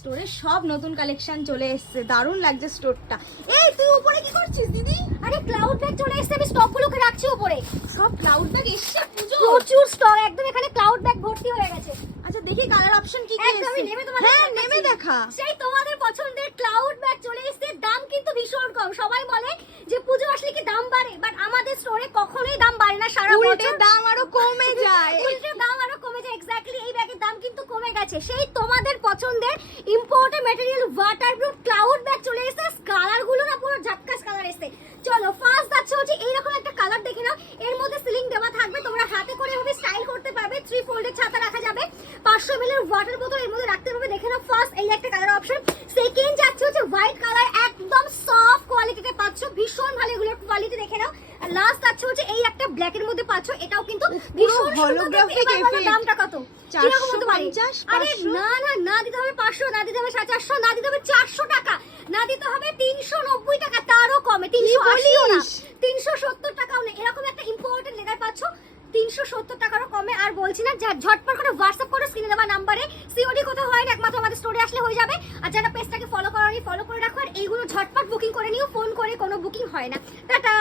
স্টোরে সব নতুন কালেকশন চলে এসেছে, দারুণ লাগছে স্টোরটা। এই তুই উপরে কি করছিস দিদি? আরে ক্লাউড ব্যাগ চলে এসেছে, আমি স্টকগুলোকে রাখছি উপরে। সব ক্লাউড ব্যাগ এসছে পুজো, প্রচুর স্টক, একদম এখানে ক্লাউড ব্যাগ ভর্তি হয়ে গেছে। আচ্ছা দেখি কালার অপশন কি কি একদম এসেছে। নেমে তোমাদের হ্যাঁ দেখাচ্ছি। নেমে দেখা। সেই তোমাদের পছন্দের ক্লাউড ব্যাগ চলে এসেছে, দাম কিন্তু ভীষণ কম। সবাই বলে যে পুজো আসলে কি দাম বাড়ে, বাট আমাদের স্টোরে কখনোই দাম বাড়ে না, সারা উল্টে বছর দাম আরো কমে যায়। উল্টে দাম আরো কমে যায়। এক্স্যাক্টলি এই ব্যাগের দাম কিন্তু কমে গেছে। সেই তোমাদের পছন্দের imported material waterproof cloud bag চলে এসেছে। কালার গুলো না পুরো ঝাক্কাস কালার এসেছে। চলো ফার্স্ট যাচ্ছে হচ্ছে এইরকম একটা কালার দেখে নাও। এর মধ্যে সিলিং দেওয়া থাকবে, তোমরা হাতে করে এভাবে স্টাইল করতে পারবে। 3 ফোল্ডেড ছাতা রাখা যাবে, 500 ml এর ওয়াটার বোতল এর মধ্যে রাখতে পারবে। দেখে নাও ফার্স্ট এই একটা কালার অপশন। সেকেন্ড যাচ্ছে হচ্ছে হোয়াইট কালার, একদম সফট কোয়ালিটিতে পাচ্ছ, ভীষণ ভালো এগুলোর কোয়ালিটি দেখে নাও। আর লাস্ট যাচ্ছে হচ্ছে এই একটা ব্ল্যাক এর মধ্যে পাচ্ছ, এটাও কিন্তু ভীষণ holographic effect। দামটা কত? 450, আরে 500? না দিতে হবে 500, না দিতে হবে 450, না দিতে হবে 400 টাকা, না দিতে হবে 390 টাকা, তারও কমে 380 না, 370 টাকাও না। এরকম একটা ইম্পোর্টেন্ট লেদার পাচ্ছ 370 টাকারও কমে। আর বলছি না, ঝটপট করে হোয়াটসঅ্যাপ করো স্ক্রিনে দেওয়া নাম্বারে। সিওডি কোথাও হয় না, একমাত্র আমাদের স্টোরে আসলে হয়ে যাবে। আর যারা পেজটাকে ফলো করোনি ফলো করে রাখো, আর এইগুলো ঝটপট বুকিং করে নিও, ফোন করে কোনো বুকিং হয় না। টাটা।